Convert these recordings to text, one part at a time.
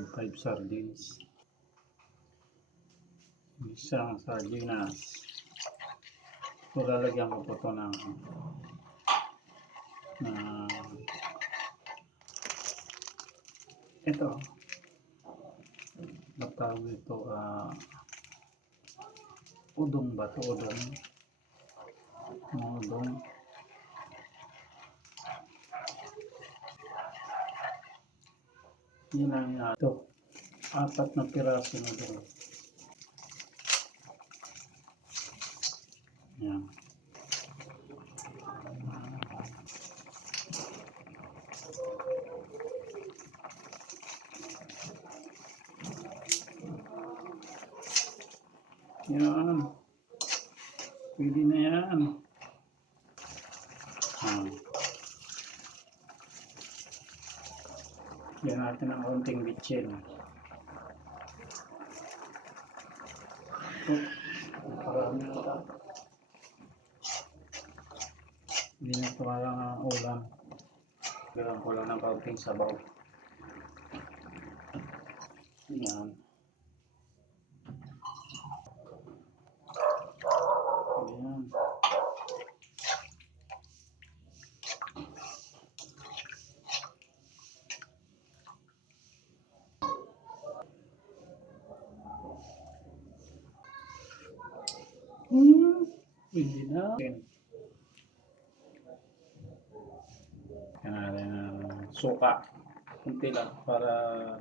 5 sardines. Isang sardinas. So, lalagyan ko po ito ng ito. Matawag ito udong ba ito? Udong. Yan lang ito. 4 na piraso na ito. Yan. Yan. Pwede na yan. Yan natin ang konting bitchin. Parami na ito. Hindi na ito ang ulam. Gawin ko lang ng konting sabaw. Yan. Ayan. Hindi na. Kaya natin suka. Kunti lang para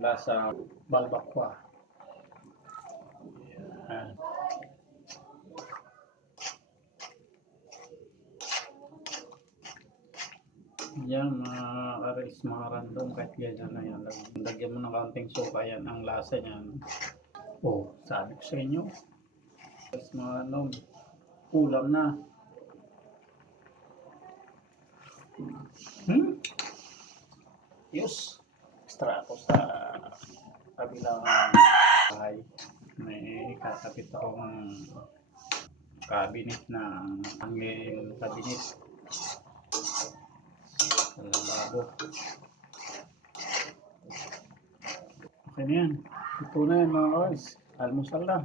lasa balbakwa. Ayan. Yan mga karis, mga random, kahit ganyan na yan. Lagyan mo ng kaunting suka, yan ang lasa niyan. Oh, sabi ko sa inyo. Karis, mga random, ulam na. Yes. Extra ako sa kabilang bahay. May kakapit akong cabinet na hangin cabinet. Lababo. Okay na yan. Ito na yan mga guys. Almusal na.